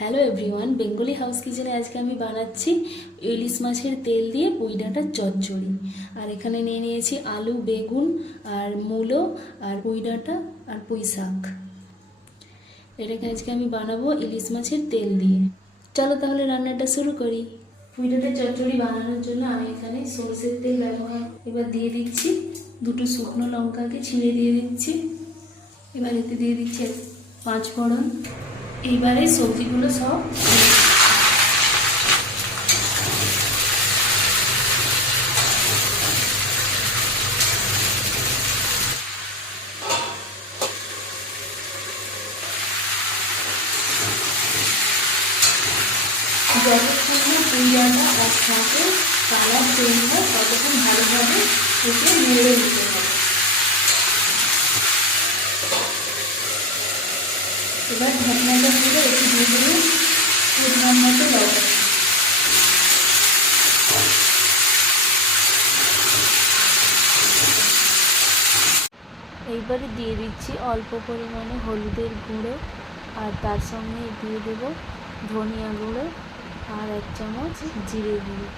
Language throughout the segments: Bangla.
হ্যালো এভরিওয়ান, বেঙ্গলি হাউস কিচেনে আজকে আমি বানাচ্ছি ইলিশ মাছের তেল দিয়ে পুঁই ডাঁটার চচ্চড়ি। আর এখানে নিয়ে নিয়েছি আলু, বেগুন আর মূলো আর পুঁই ডাঁটা আর পুঁই শাক। এটাকে আজকে আমি বানাবো ইলিশ মাছের তেল দিয়ে। চলো তাহলে রান্নাটা শুরু করি। পুঁই ডাঁটার চচ্চড়ি বানানোর জন্য আমি এখানে সরষের তেল ব্যবহার এবার দিয়ে দিচ্ছি। দুটো শুকনো লঙ্কাকে ছিঁড়ে দিয়ে দিচ্ছি। এবার এতে দিয়ে দিচ্ছি 5 ফোড়ন। এইবারে সবজিগুলো সব যতক্ষণ না পুঁই ডাঁটা একসাথে কালার চেঞ্জ হয় ততক্ষণ ভালোভাবে একে নেড়ে নিতে হবে। এবার ঢাকনাটা খুলে একটু দিয়ে দেবো পরিমাণ মতো লবণ। এইবারে দিয়ে দিচ্ছি অল্প পরিমাণে হলুদের গুঁড়ো, আর তার সঙ্গে দিয়ে দেবো ধনিয়া গুঁড়ো আর 1 চামচ জিরে গুঁড়ো।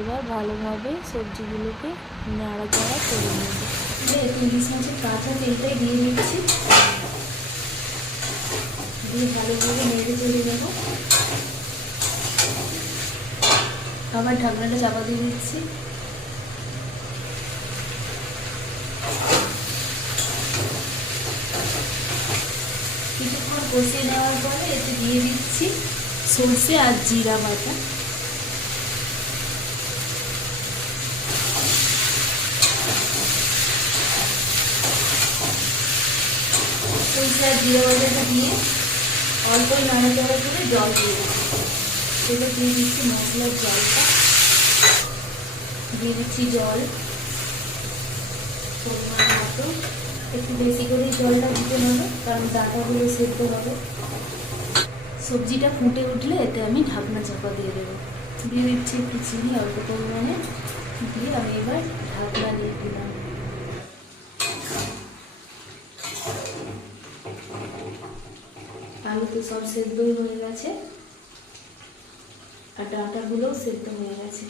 এবার ভালোভাবে সবজিগুলোকে নাড়াচাড়া করে নেব। ইলিশ মাছের কাঁচা তেলটাই দিয়ে দিচ্ছি, দিয়ে ভালোভাবে নেড়ে চেড়ে দেবো। আবার ঢাকনাটা চাপা দিয়ে দিচ্ছি। কিছুক্ষণ কষিয়ে নেওয়ার পরে এতে দিয়ে দিচ্ছি সরষে আর জিরা বাটা। সরষে আর জিরা বাটাটা দিয়ে অল্প নাড়াচাড়া করে জল দিয়ে দিচ্ছি। সেটা দিয়ে দিচ্ছি মশলার জলটা, দিয়ে দিচ্ছি জল পরিমাণ মতো। একটু বেশি করে জলটা দিতে হবে কারণ ডাঁটাগুলো সেদ্ধ হবে। সবজিটা ফুটে উঠলে এতে আমি ঢাকনা চাপা দিয়ে দেবো। দিয়ে দিচ্ছি একটু চিনি অল্প পরিমাণে, দিয়ে আমি এবার ঢাকনা দিয়ে দিলাম। আলু তো সব সেদ্ধই হয়ে গেছে আর ডাঁটাগুলোও সেদ্ধ হয়ে গেছে।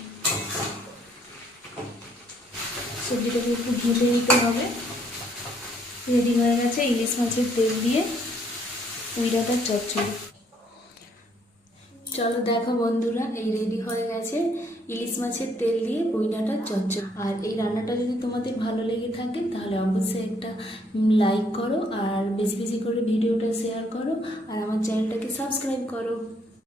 সবজিটাকে একটু ভেজে নিতে হবে। রেডি হয়ে গেছে ইলিশ মাছের তেল দিয়ে পুঁই ডাঁটার চচ্চড়ি। চলো দেখো বন্ধুরা, এই রেডি হয়ে গেছে ইলিশ মাছের তেল দিয়ে পুঁই ডাঁটার চচ্চড়ি। আর এই রান্নাটা যদি তোমাদের ভালো লেগে থাকে তাহলে অবশ্যই একটা লাইক করো, আর বেশি বেশি করে ভিডিওটা শেয়ার করো, আর আমার চ্যানেলটাকে সাবস্ক্রাইব করো।